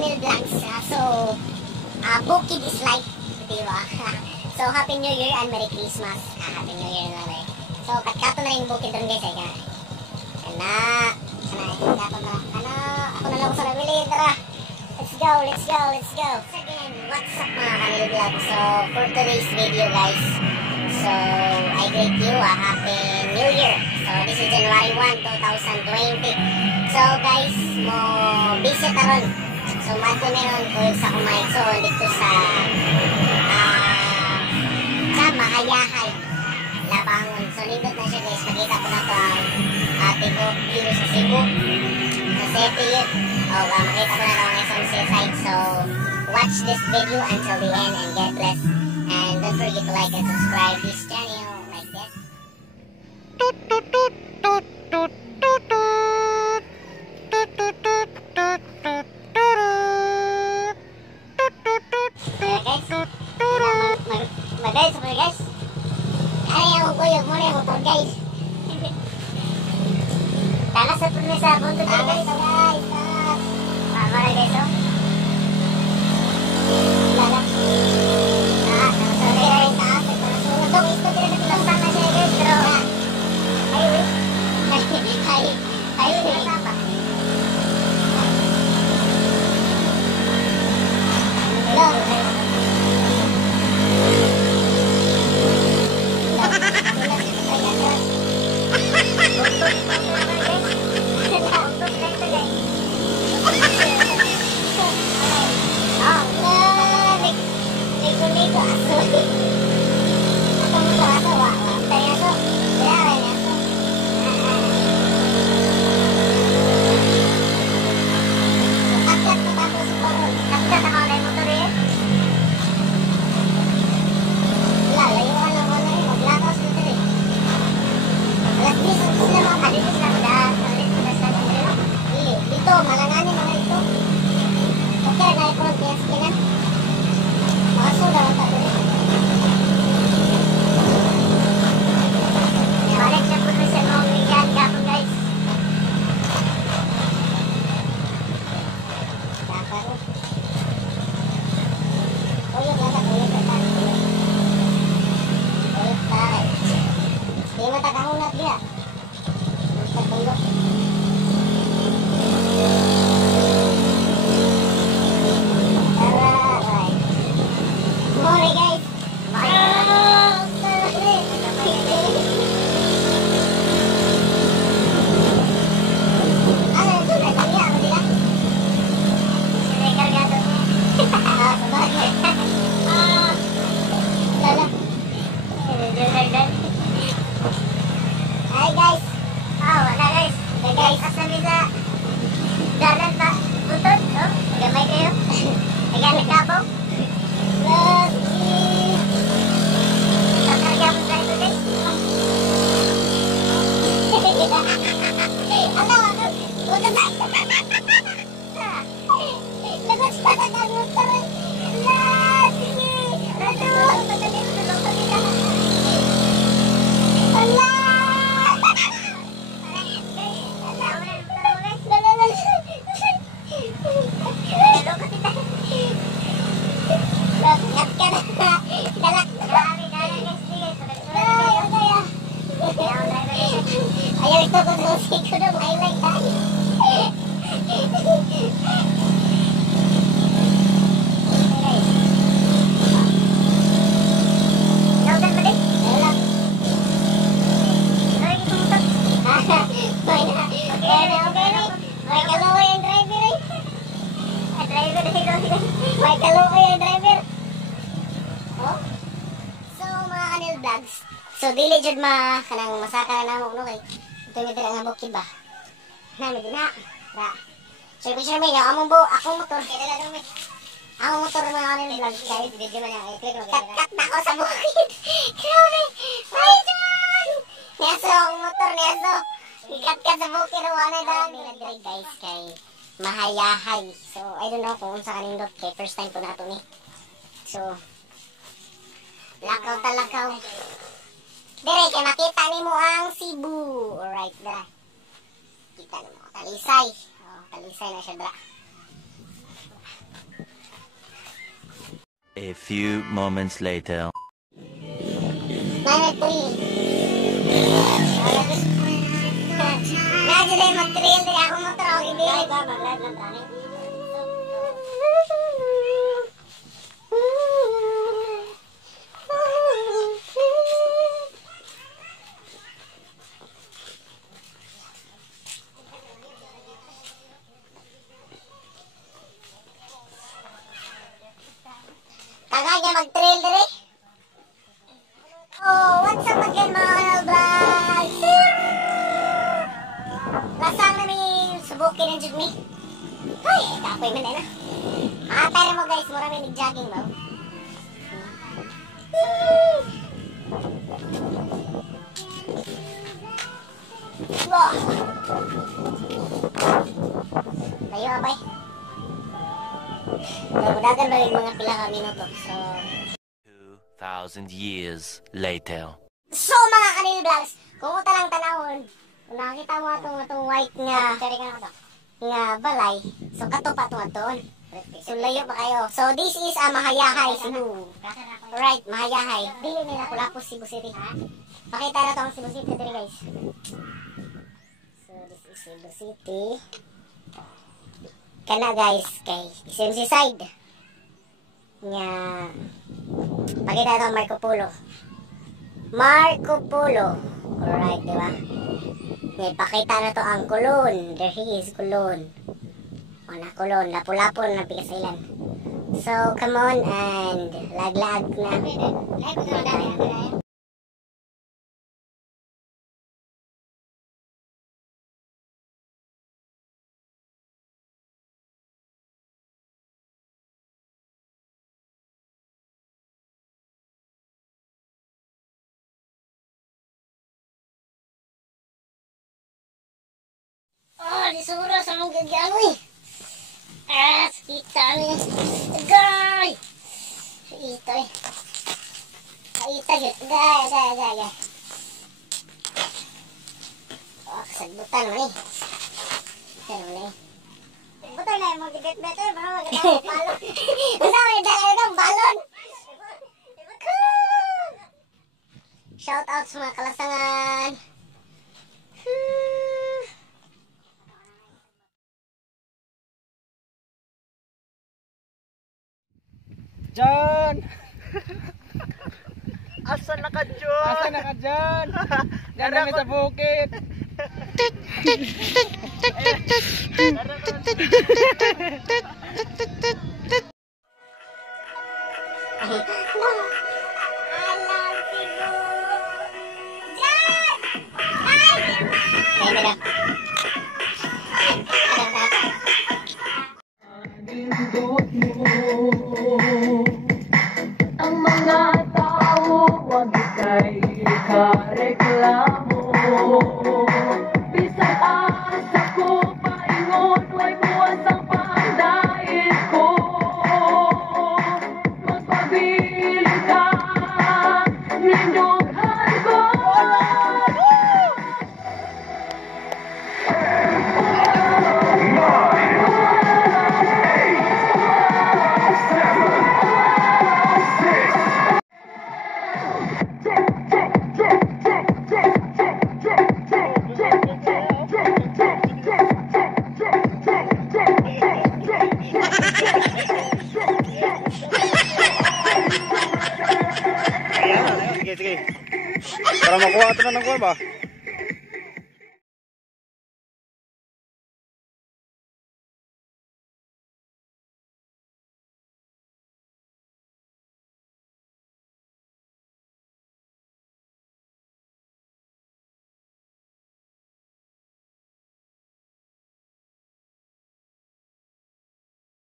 Kanil Vlogs. Bukid is life, diba? So, Happy New Year and Merry Christmas. Happy New Year na rin. So, katkato na yung bukid doon guys. Ako na lang sa nabili. Tara! Let's go! So, again, what's up mga Kanil Vlogs? So, for today's video guys, so, I greet you a Happy New Year. So, this is January 1, 2020. So, guys, mo visit aron. So, mato meron ko sa kumaitson dito sa Mahayahay, Labangon. So, nindot na siya guys. Makita ko na ito ang tipo view sa Cebu. Sa Cebu. Makita ko na ito ang sunset side. So, watch this video until the end and God bless. And don't forget to like and subscribe this channel like this. Guys, kaya ako kuyog muna yung motor guys. Tala sa promesa, buntot guys. Mara guys oh. Lala. Namasabi na rin taas. Namasunod ako, isto din na pilastan na siya guys. Pero, highway. Highway na tapa. So, dili jud kanang masaka na mo no kay ito mi dira nga bukid ba. Na mi dina. Ra. So, picture mi among akong motor kay dala dumi. Ang motor mga kanil vlog kay video man yang i-click mo kay. Kat na ako sa bukid. Grabe. Ay, John. Neso ang motor neso. Ikat-kat sa bukid wala daan dire guys kay Mahayahay. So, I don't know kung sa kanindot kay first time ko na to ni. So, lakaw talakaw. Dire kay makita nimo ang Cebu. Alright, dra. Kita nimo talisay. Oh, talisay na siya dra. A few moments later. 9-3. Lagi din mag-trail din ako motor ako hindi. Ay ba, mag-live lang tayo. Kagaya mag-trail dire. Oh, what's up again mga vlogs? Lasang na may subukin ng jud mi. Ay, tapoy man na. Atay mo guys, mura may nag-jogging ba? Wow. Layo abay. Dagan ba yung mga pila ka minuto? So 2,000 years later. So mga kanil vlogs, kung uta lang tanawon, kung nakita mo itong white nga balay, so katupa itong aton. So layo pa kayo. So this is Mahayahay, Cebu. Alright, Mahayahay. Dili nila Kulapos, Cebu City. Pakita na ito ang Cebu City dito guys. So this is Cebu City. Kana guys, kay SMC side. Nga, pakita ito ang Marco Polo. Marco Polo. Alright, diba? May pakita na to ang Kulon. There he is, Kulon. O na Kulon, lapu-lapo na Pigasilan. So, come on and lag-lag na. Oh, disura sa mga gagawin. Kita niya. Agay! Ito eh. Ito yun. Agay. Oh, kasagbutan mo eh. Kasagbutan mo eh. Butan na yung mag-get better. Baka maganda ang balon. Basta may dala ng balon. Shout out sa mga kalasangan. John! Asa na ka, John? Asa na ka, John? Diyan kami sa bukid. Ang mga tao wag ika'y ikareklamo. Bisan asa ko paingon, way buwas ang pandait ko. Magpabiling ka, nindughan ko. Sige. Para makuha ito na ng kuha ba?